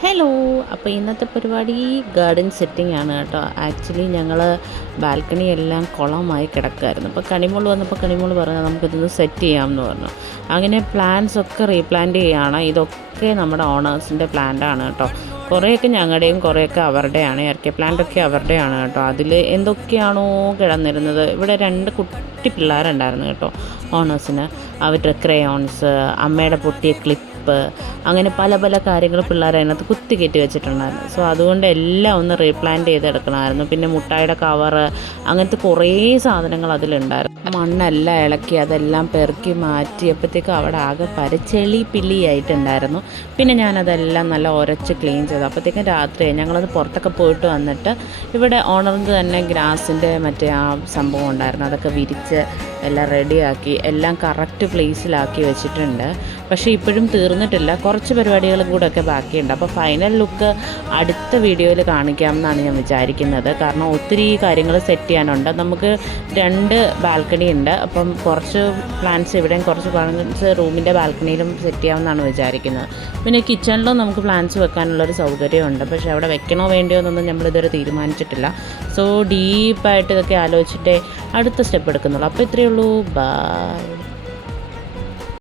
Hello. അപ്പോൾ ഇന്നത്തെ പരിപാടി ഗാർഡൻ സെറ്റിംഗ് ആണ് കേട്ടോ. ആക്ച്വലി ഞങ്ങൾ ബാൽക്കണി എല്ലാം കുളമായി കിടക്കുമായിരുന്നു. അപ്പോൾ കണിമോള് വന്നപ്പോൾ കണിമോള് പറഞ്ഞു നമുക്കിതൊന്ന് സെറ്റ് ചെയ്യാമെന്ന് പറഞ്ഞു. അങ്ങനെ പ്ലാന്റ്സ് ഒക്കെ റീപ്ലാന്റ് ചെയ്യുകയാണ്. ഇതൊക്കെ നമ്മുടെ ഓണേഴ്സിൻ്റെ പ്ലാന്റാണ് കേട്ടോ. കുറേയൊക്കെ ഞങ്ങളുടെയും കുറേയൊക്കെ അവരുടെയാണ്. ഇറക്കിയ പ്ലാന്റൊക്കെ അവരുടെയാണ് കേട്ടോ. അതിൽ എന്തൊക്കെയാണോ കിടന്നിരുന്നത്. ഇവിടെ 2 കുട്ടി പിള്ളേരുണ്ടായിരുന്നു കേട്ടോ ഓണേഴ്സിന്. അവരുടെ ക്രയോൺസ്, അമ്മയുടെ പൊട്ടിയ ക്ലിപ്പ്, അങ്ങനെ പല പല കാര്യങ്ങൾ പിള്ളേർ അതിനകത്ത് കുത്തി കയറ്റി വെച്ചിട്ടുണ്ടായിരുന്നു. സോ അതുകൊണ്ട് എല്ലാം ഒന്ന് റീപ്ലാന്റ് ചെയ്തെടുക്കണമായിരുന്നു. പിന്നെ മുട്ടായിയുടെ കവറ്, അങ്ങനത്തെ കുറേ സാധനങ്ങൾ അതിലുണ്ടായിരുന്നു. മണ്ണെല്ലാം ഇളക്കി അതെല്ലാം പെറുക്കി മാറ്റിയപ്പോഴത്തേക്കും അവിടെ ആകെ ചെളി പിള്ളിയായിട്ടുണ്ടായിരുന്നു. പിന്നെ ഞാനതെല്ലാം നല്ല ഉരച്ച് ക്ലീൻ ചെയ്തു. അപ്പോഴത്തേക്കും രാത്രിയായി. ഞങ്ങളത് പുറത്തൊക്കെ പോയിട്ട് വന്നിട്ട് ഇവിടെ ഓണറിൻ്റെ തന്നെ ഗ്രാസിൻ്റെ മറ്റേ ആ സംഭവം ഉണ്ടായിരുന്നു. അതൊക്കെ വിരിച്ച് എല്ലാം റെഡിയാക്കി എല്ലാം കറക്റ്റ് പ്ലേസിലാക്കി വെച്ചിട്ടുണ്ട്. പക്ഷേ ഇപ്പോഴും തീർന്നിട്ടില്ല. കുറച്ച് പരിപാടികളും കൂടെ ഒക്കെ ബാക്കിയുണ്ട്. അപ്പോൾ ഫൈനൽ ലുക്ക് അടുത്ത വീഡിയോയിൽ കാണിക്കാമെന്നാണ് ഞാൻ വിചാരിക്കുന്നത്. കാരണം ഒത്തിരി കാര്യങ്ങൾ സെറ്റ് ചെയ്യാനുണ്ട്. നമുക്ക് 2 ബാൽക്കണി ഉണ്ട്. അപ്പം കുറച്ച് പ്ലാന്റ്സ് ഇവിടെയും കുറച്ച് പ്ലാന്റ്സ് റൂമിൻ്റെ ബാൽക്കണിയിലും സെറ്റ് ചെയ്യാമെന്നാണ് വിചാരിക്കുന്നത്. പിന്നെ കിച്ചണിലും നമുക്ക് പ്ലാന്റ്സ് വെക്കാനുള്ളൊരു സൗകര്യമുണ്ട്. പക്ഷേ അവിടെ വെക്കണോ വേണ്ടിയോ എന്നൊന്നും നമ്മളിതുവരെ തീരുമാനിച്ചിട്ടില്ല. സോ ഡീപ്പായിട്ട് ഇതൊക്കെ ആലോചിച്ചിട്ടേ അടുത്ത സ്റ്റെപ്പ് എടുക്കുന്നുള്ളൂ. അപ്പോൾ ഇത്രയേ ഉള്ളൂ. ബൈ.